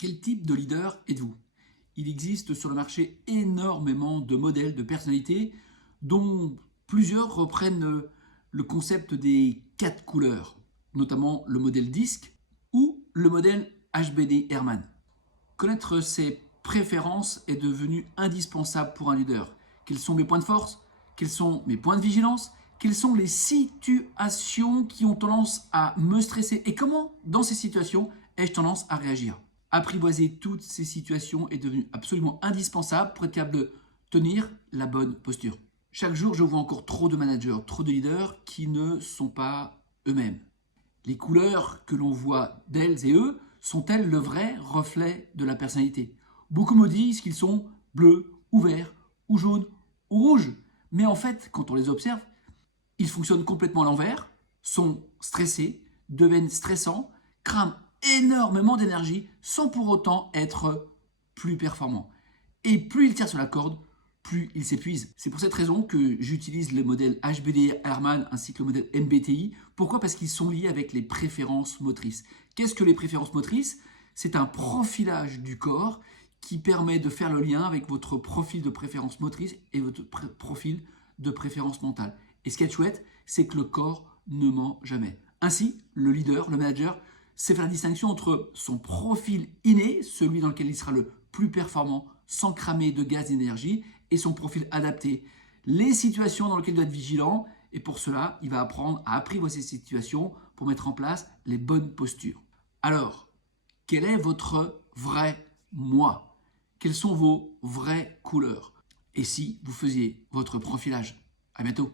Quel type de leader êtes-vous? Il existe sur le marché énormément de modèles de personnalité dont plusieurs reprennent le concept des 4 couleurs, notamment le modèle DISC ou le modèle HBD Herman. Connaître ses préférences est devenu indispensable pour un leader. Quels sont mes points de force? Quels sont mes points de vigilance? Quelles sont les situations qui ont tendance à me stresser? Et comment, dans ces situations, ai-je tendance à réagir? Apprivoiser toutes ces situations est devenu absolument indispensable pour être capable de tenir la bonne posture. Chaque jour, je vois encore trop de managers, trop de leaders qui ne sont pas eux-mêmes. Les couleurs que l'on voit d'elles et eux sont-elles le vrai reflet de la personnalité? Beaucoup me disent qu'ils sont bleus, ou verts, ou jaunes, ou rouges. Mais en fait, quand on les observe, ils fonctionnent complètement à l'envers, sont stressés, deviennent stressants, crament énormément d'énergie sans pour autant être plus performants. Et plus ils tirent sur la corde, plus ils s'épuisent. C'est pour cette raison que j'utilise le modèle HBD Herman ainsi que le modèle MBTI. Pourquoi? Parce qu'ils sont liés avec les préférences motrices. Qu'est-ce que les préférences motrices? C'est un profilage du corps qui permet de faire le lien avec votre profil de préférence motrice et votre profil de préférence mentale. Et ce qui est chouette, c'est que le corps ne ment jamais. Ainsi, le leader, le manager, sait faire la distinction entre son profil inné, celui dans lequel il sera le plus performant sans cramer de gaz d'énergie, et son profil adapté, les situations dans lesquelles il doit être vigilant, et pour cela, il va apprendre à apprivoiser ces situations pour mettre en place les bonnes postures. Alors, quel est votre vrai moi? Quelles sont vos vraies couleurs? Et si vous faisiez votre profilage? À bientôt.